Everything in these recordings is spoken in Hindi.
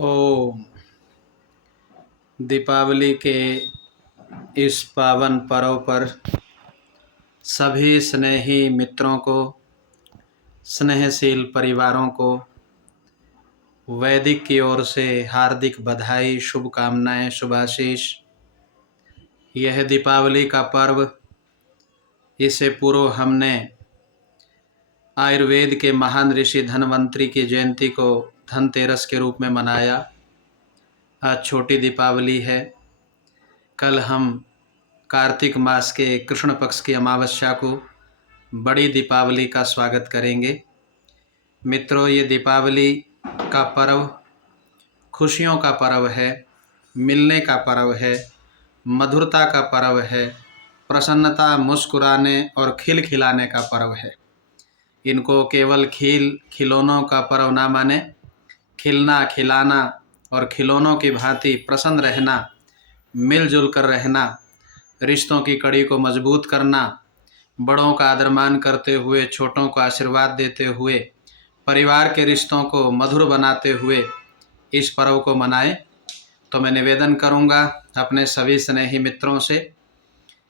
ओम। दीपावली के इस पावन पर्व पर सभी स्नेही मित्रों को, स्नेहशील परिवारों को वैदिक की ओर से हार्दिक बधाई, शुभकामनाएं, शुभाशीष। यह दीपावली का पर्व, इससे पूर्व हमने आयुर्वेद के महान ऋषि धन्वंतरि की जयंती को धनतेरस के रूप में मनाया। आज छोटी दीपावली है। कल हम कार्तिक मास के कृष्ण पक्ष की अमावस्या को बड़ी दीपावली का स्वागत करेंगे। मित्रों, ये दीपावली का पर्व खुशियों का पर्व है, मिलने का पर्व है, मधुरता का पर्व है, प्रसन्नता, मुस्कुराने और खिलखिलाने का पर्व है। इनको केवल खिलौनों का पर्व ना माने। खिलना, खिलाना और खिलौनों की भांति प्रसन्न रहना, मिलजुल कर रहना, रिश्तों की कड़ी को मजबूत करना, बड़ों का आदर मान करते हुए छोटों को आशीर्वाद देते हुए, परिवार के रिश्तों को मधुर बनाते हुए इस पर्व को मनाएं। तो मैं निवेदन करूंगा अपने सभी स्नेही मित्रों से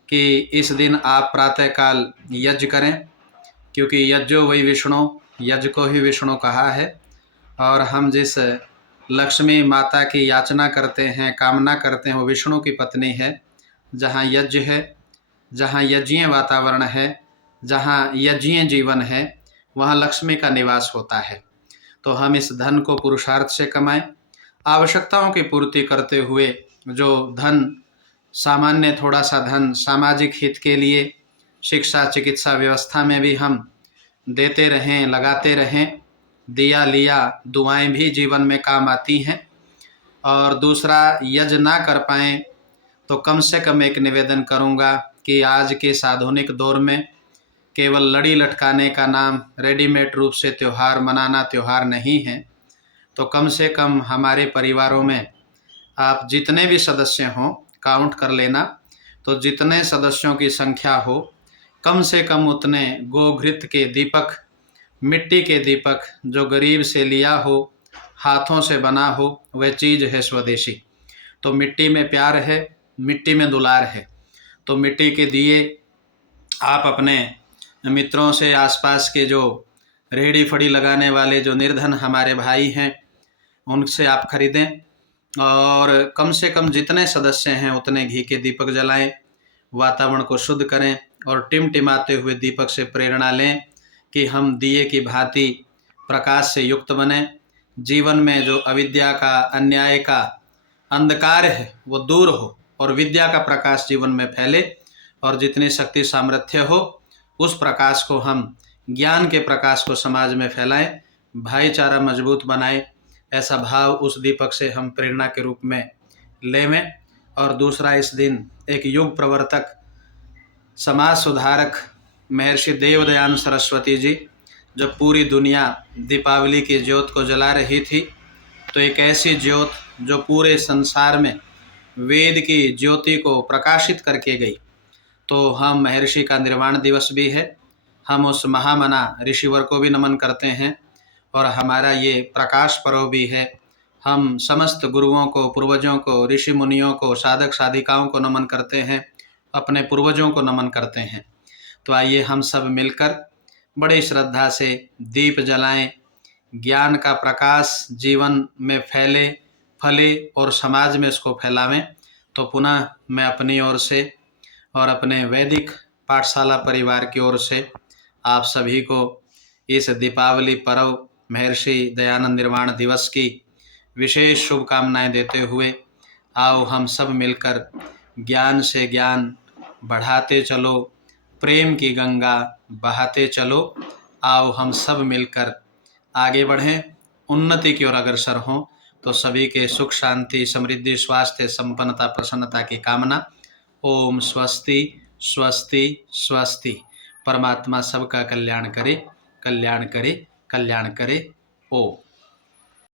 कि इस दिन आप प्रातःकाल यज्ञ करें, क्योंकि यज्ञो वही विष्णु, यज्ञ को ही विष्णु कहा है। और हम जिस लक्ष्मी माता की याचना करते हैं, कामना करते हैं, वो विष्णु की पत्नी है। जहाँ यज्ञ है, जहाँ यज्ञीय वातावरण है, जहाँ यज्ञीय जीवन है, वहाँ लक्ष्मी का निवास होता है। तो हम इस धन को पुरुषार्थ से कमाएं, आवश्यकताओं की पूर्ति करते हुए जो धन, सामान्य थोड़ा सा धन सामाजिक हित के लिए, शिक्षा, चिकित्सा व्यवस्था में भी हम देते रहें, लगाते रहें। दिया लिया दुआएं भी जीवन में काम आती हैं। और दूसरा, यज्ञ ना कर पाएँ तो कम से कम एक निवेदन करूंगा कि आज के इस आधुनिक दौर में केवल लड़ी लटकाने का नाम रेडीमेड रूप से त्यौहार मनाना त्यौहार नहीं है। तो कम से कम हमारे परिवारों में आप जितने भी सदस्य हों काउंट कर लेना। तो जितने सदस्यों की संख्या हो, कम से कम उतने गोघृत के दीपक, मिट्टी के दीपक जो गरीब से लिया हो, हाथों से बना हो, वह चीज़ है स्वदेशी। तो मिट्टी में प्यार है, मिट्टी में दुलार है। तो मिट्टी के दिए आप अपने मित्रों से, आसपास के जो रेहड़ी फड़ी लगाने वाले जो निर्धन हमारे भाई हैं, उनसे आप खरीदें। और कम से कम जितने सदस्य हैं उतने घी के दीपक जलाएं, वातावरण को शुद्ध करें और टिमटिमाते हुए दीपक से प्रेरणा लें कि हम दिए की भांति प्रकाश से युक्त बने। जीवन में जो अविद्या का, अन्याय का अंधकार है वो दूर हो और विद्या का प्रकाश जीवन में फैले। और जितनी शक्ति सामर्थ्य हो उस प्रकाश को हम, ज्ञान के प्रकाश को समाज में फैलाएं, भाईचारा मजबूत बनाएं। ऐसा भाव उस दीपक से हम प्रेरणा के रूप में लेवें। और दूसरा, इस दिन एक युग प्रवर्तक, समाज सुधारक महर्षि देवदयान सरस्वती जी जब पूरी दुनिया दीपावली की ज्योत को जला रही थी, तो एक ऐसी ज्योत जो पूरे संसार में वेद की ज्योति को प्रकाशित करके गई। तो हम महर्षि का निर्वाण दिवस भी है, हम उस महामना ऋषिवर को भी नमन करते हैं और हमारा ये प्रकाश पर्व भी है। हम समस्त गुरुओं को, पूर्वजों को, ऋषि मुनियों को, साधक साधिकाओं को नमन करते हैं, अपने पूर्वजों को नमन करते हैं। तो आइए हम सब मिलकर बड़ी श्रद्धा से दीप जलाएं, ज्ञान का प्रकाश जीवन में फैले, फले और समाज में इसको फैलावें। तो पुनः मैं अपनी ओर से और अपने वैदिक पाठशाला परिवार की ओर से आप सभी को इस दीपावली पर्व, महर्षि दयानंद निर्वाण दिवस की विशेष शुभकामनाएं देते हुए, आओ हम सब मिलकर ज्ञान से ज्ञान बढ़ाते चलो, प्रेम की गंगा बहाते चलो। आओ हम सब मिलकर आगे बढ़ें, उन्नति की ओर अग्रसर हों। तो सभी के सुख, शांति, समृद्धि, स्वास्थ्य, संपन्नता, प्रसन्नता की कामना। ओम स्वस्ति स्वस्ति स्वस्ति। परमात्मा सबका कल्याण करे, कल्याण करे, कल्याण करे। ओम।